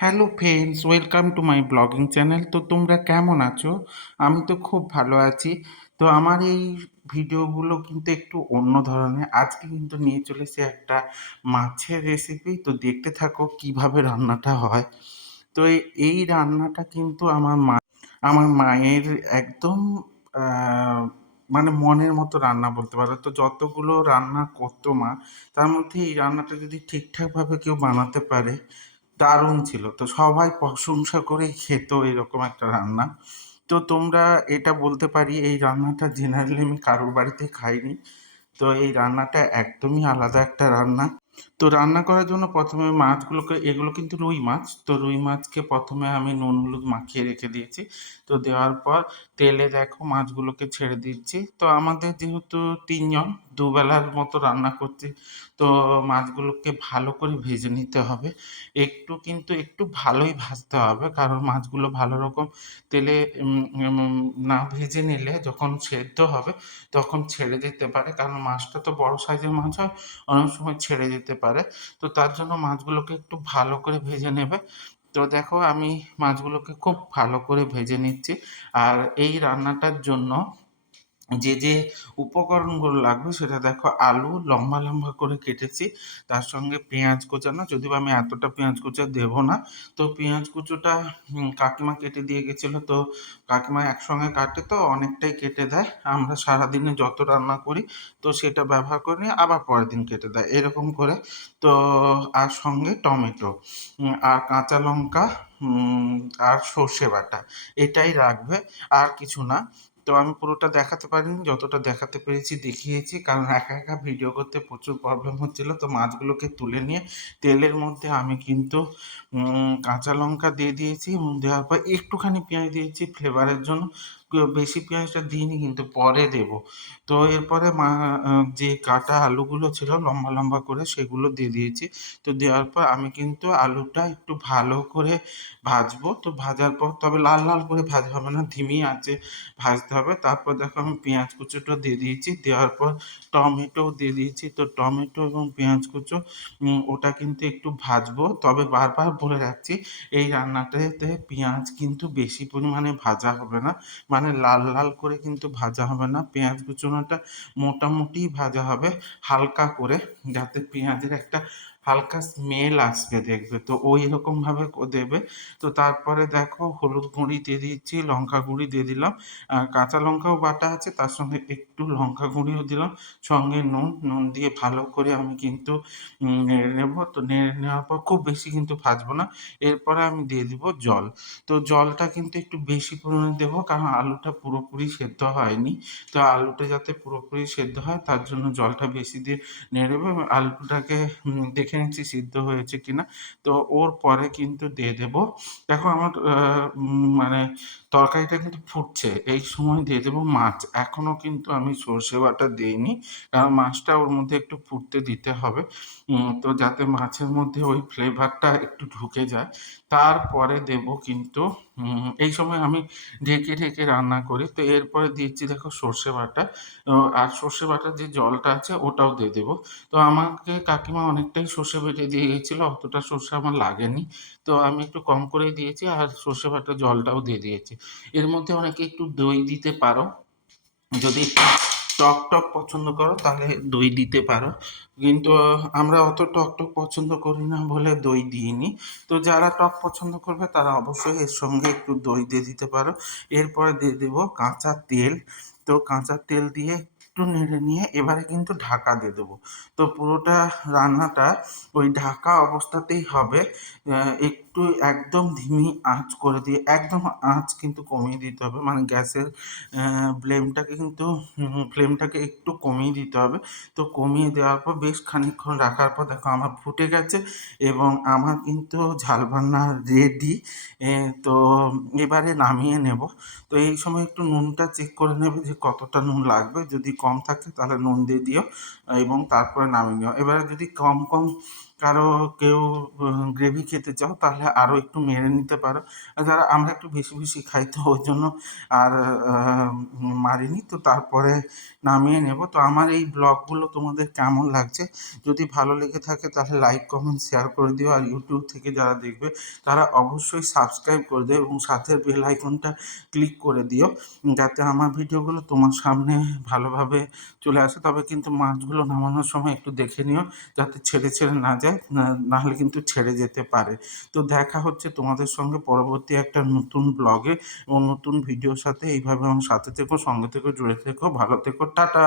Hello friends welcome to my blogging channel তো তোমরা কেমন আছো? আমি তো খুব ভালো আছি। তো আমার এই ভিডিওগুলো কিন্তু একটু অন্য ধরনের। আজকে কিন্তু নিয়ে চলেছে একটা মাছের রেসিপি তো দেখতে থাকো কীভাবে রান্নাটা হয়। তো এই- রান্নাটা কিন্তু আমার মা, আমার মায়ের একদম মানে মনের মতো রান্না বলতে পারো। তো যতগুলো রান্না করতো মা, তার মধ্যে এই রান্নাটা যদি ঠিকঠাকভাবে কেউ বানাতে পারে দারুণ ছিল। তো সবাই প্রশংসা করে খেত এরকম একটা রান্না। তো তোমরা এটা বলতে পারি, এই রান্নাটা জেনারেলি আমি কারোর বাড়িতে খাইনি। তো এই রান্নাটা একদমই আলাদা একটা রান্না। তো রান্না করার জন্য প্রথমে মাছগুলোকে, এগুলো কিন্তু রুই মাছ, তো রুই মাছকে প্রথমে আমি নুন হলুদ মাখিয়ে রেখে দিয়েছি। তো দেওয়ার পর তেলে দেখো মাছগুলোকে ছেড়ে দিচ্ছি। তো আমাদের যেহেতু তিনজন, দুবেলার মতো রান্না করছি, তো মাছগুলোকে ভালো করে ভেজে নিতে হবে। একটু কিন্তু একটু ভালোই ভাজতে হবে, কারণ মাছগুলো ভালো রকম তেলে না ভেজে নিলে যখন সেদ্ধ হবে তখন ছেড়ে যেতে পারে, কারণ মাছটা তো বড় সাইজের মাছ হয়, অনেক সময় ছেড়ে পারে। তো তার জন্য মাছগুলোকে একটু ভালো করে ভেজে নেবে। তো দেখো আমি মাছগুলোকে খুব ভালো করে ভেজে নিচ্ছি। আর এই রান্নাটার জন্য যে যে উপকরণগুলো লাগবে সেটা দেখো আলু লম্বা লম্বা করে কেটেছি। তার সঙ্গে পেঁয়াজ কোচানো। যদিও আমি এতটা পেঁয়াজ কুচা দেবো না। তো পেঁয়াজ কুচোটা কাকিমা কেটে দিয়ে গেছিল। তো কাকিমা একসঙ্গে কাটে তো অনেকটাই কেটে দেয়। আমরা সারাদিনে যত রান্না করি, তো সেটা ব্যবহার করে নিয়ে আবার পরের দিন কেটে দেয়। এরকম করে। তো আর সঙ্গে টমেটো আর কাঁচা লঙ্কা আর সর্ষে বাটা। এটাই রাখবে। আর কিছু না। তো আমি পুরোটা দেখাতে পারিনি, যতটা দেখাতে পেরেছি দেখিয়েছি, কারণ একা একা ভিডিও করতে প্রচুর প্রবলেম হচ্ছিল। তো মাছগুলোকে তুলে নিয়ে তেলের মধ্যে আমি কিন্তু কাঁচা লঙ্কা দিয়ে দিয়েছি এবং দেওয়ার পর একটুখানি পেঁয়াজ দিয়েছি ফ্লেভারের জন্য। বেশি পেঁয়াজটা দিইনি, কিন্তু পরে দেবো। তো এরপরে মা, যে কাটা আলুগুলো ছিল, লম্বা লম্বা করে সেগুলো দিয়ে দিয়েছি। তো দেওয়ার পর আমি কিন্তু আলুটা একটু ভালো করে ভাজবো। তো ভাজার পর, তবে লাল লাল করে ভাজা হবে না, ধিমি আছে, ভাজতে হবে। তারপর দেখো আমি পেঁয়াজ কুচোটা দিয়ে দিয়েছি। দেওয়ার পর টমেটো দিয়ে দিয়েছি। তো টমেটো এবং পেঁয়াজ কুচো ওটা কিন্তু একটু ভাজবো। তবে বারবার বলে রাখছি, এই রান্নাটাতে পেঁয়াজ কিন্তু বেশি পরিমাণে ভাজা হবে না। মানে লাল লাল করে কিন্তু ভাজা হবে না। পেঁয়াজ কুচোনোটা মোটামুটি ভাজা হবে হালকা করে, যাতে পেঁয়াজের একটা হালকা স্মেল আসবে দেখবে। তো ওই রকমভাবে দেবে। তো তারপরে দেখো হলুদ গুঁড়ি দিয়ে দিচ্ছি, লঙ্কা গুঁড়ি দিয়ে দিলাম। কাঁচা লঙ্কাও বাটা আছে, তার সঙ্গে একটু লঙ্কা গুঁড়িও দিলাম। সঙ্গে নুন নুন দিয়ে ভালো করে আমি কিন্তু নেড়ে নেব। তো নেড়ে নেওয়ার পর খুব বেশি কিন্তু ভাজবো না। এরপরে আমি দিয়ে দিব জল। তো জলটা কিন্তু একটু বেশি পরিমাণে দেবো, কারণ আলুটা পুরোপুরি সেদ্ধ হয়নি। তো আলুটা যাতে পুরোপুরি সেদ্ধ হয়, তার জন্য জলটা বেশি দিয়ে নেড়ে আলুটাকে দেখে নিচ্ছি সিদ্ধ হয়েছে কিনা, তো ওর পরে কিন্তু দিয়ে দেব। দেখো আমার মানে তরকারিটা কিন্তু ফুটছে, এই সময় দিয়ে দেবো মাছ। এখনও কিন্তু আমি সর্ষে বাটা দিইনি, কারণ মাছটা ওর মধ্যে একটু ফুটতে দিতে হবে। তো যাতে মাছের মধ্যে ওই ফ্লেভারটা একটু ঢুকে যায়। তারপরে দেব কিন্তু এই সময় আমি ঢেকে ঢেকে রান্না করি। তো এরপরে দিচ্ছি দেখো সর্ষে বাটা। আর সর্ষে বাটার যে জলটা আছে ওটাও দিয়ে দেবো। তো আমাকে কাকিমা অনেকটাই সর্ষে বেটে দিয়ে গেছিল, অতটা সর্ষে আমার লাগেনি। তো আমি একটু কম করে দিয়েছি আর সর্ষে বাটার জলটাও দিয়ে দিয়েছি। এর মধ্যে অনেকে একটু দই দিতে পারো। যদি টক টক পছন্দ করো, তাহলে দই দিতে পারো। কিন্তু আমরা অত টক টক পছন্দ করি না বলে দই দিইনি। তো যারা টক পছন্দ করবে, তারা অবশ্যই এর সঙ্গে একটু দই দিয়ে দিতে পারো। এরপরে দিয়ে দেবো কাঁচা তেল। তো কাঁচা তেল দিয়ে একটু নেড়ে নিয়ে এবারে কিন্তু ঢাকা দিয়ে দেবো। তো পুরোটা রান্নাটা ওই ঢাকা অবস্থাতেই হবে। একটু একদম ধিমি আঁচ করে দিয়ে, একদম আঁচ কিন্তু কমিয়ে দিতে হবে। মানে গ্যাসের ফ্লেমটাকে কিন্তু ফ্লেমটাকে একটু কমিয়ে দিতে হবে। তো কমিয়ে দেওয়ার পর বেশ খানিকক্ষণ রাখার পর দেখো আমার ফুটে গেছে এবং আমার কিন্তু ঝাল রান্না রেডি তো এবারে নামিয়ে নেব। তো এই সময় একটু নুনটা চেক করে নেবে যে কতটা নুন লাগবে। যদি কম থাকে তাহলে নুন দিয়ে দিও এবং তারপরে নামিয়ে নিও। এবারে যদি কম কম কারও কেউ গ্রেভি খেতে চাও, তাহলে আরও একটু মেরে নিতে পারো। যারা আমরা একটু বেশি বেশি খাই তো ওই জন্য আর মারিনি, তো তারপরে নামিয়ে নেব। তো আমার এই ব্লগগুলো তোমাদের কেমন লাগছে? যদি ভালো লেগে থাকে তাহলে লাইক কমেন্ট শেয়ার করে দিও। আর ইউটিউব থেকে যারা দেখবে তারা অবশ্যই সাবস্ক্রাইব করে দিও এবং সাথে বেল আইকনটা ক্লিক করে দিও, যাতে আমার ভিডিওগুলো তোমার সামনে ভালোভাবে চলে আসে। তবে কিন্তু মাছগুলো নামানোর সময় একটু দেখে নিও, যাতে ছেড়ে ছেড়ে না যায়। না- নাহলে কিন্তু ছেড়ে যেতে পারে। তো দেখা হচ্ছে তোমাদের সঙ্গে পরবর্তী একটা নতুন ব্লগে এবং নতুন ভিডিওর সাথে এইভাবে আমার সাথে থেকো, সঙ্গে থেকো, জুড়ে থেকো, ভালো থেকো, টাটা!